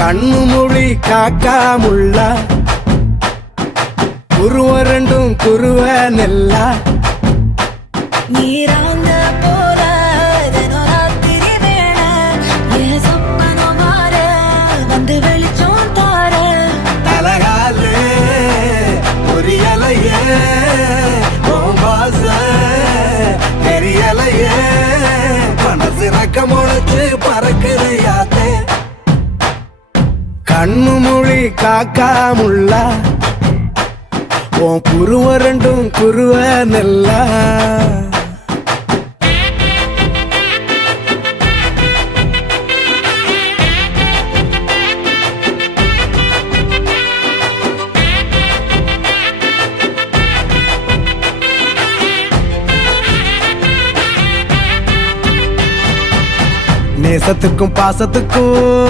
கண்ணு மொழி காக்காமுள்ள குருவ ரெண்டும் குருவ நெல்லா நீராங்க போல தினராத்திரி வேண என் சொப்பனம் மாற வந்து வெளிச்சம் தார தலகாலே பொரியலையே ஓம்பாச தெரியலையே மனசு ரக்க முளைச்சு பறக்குறையாத்தே கண்ணு மொழி காக்காமுள்ள உன் குருவ ரெண்டும் குருவ நெல்லா நேசத்துக்கும் பாசத்துக்கும்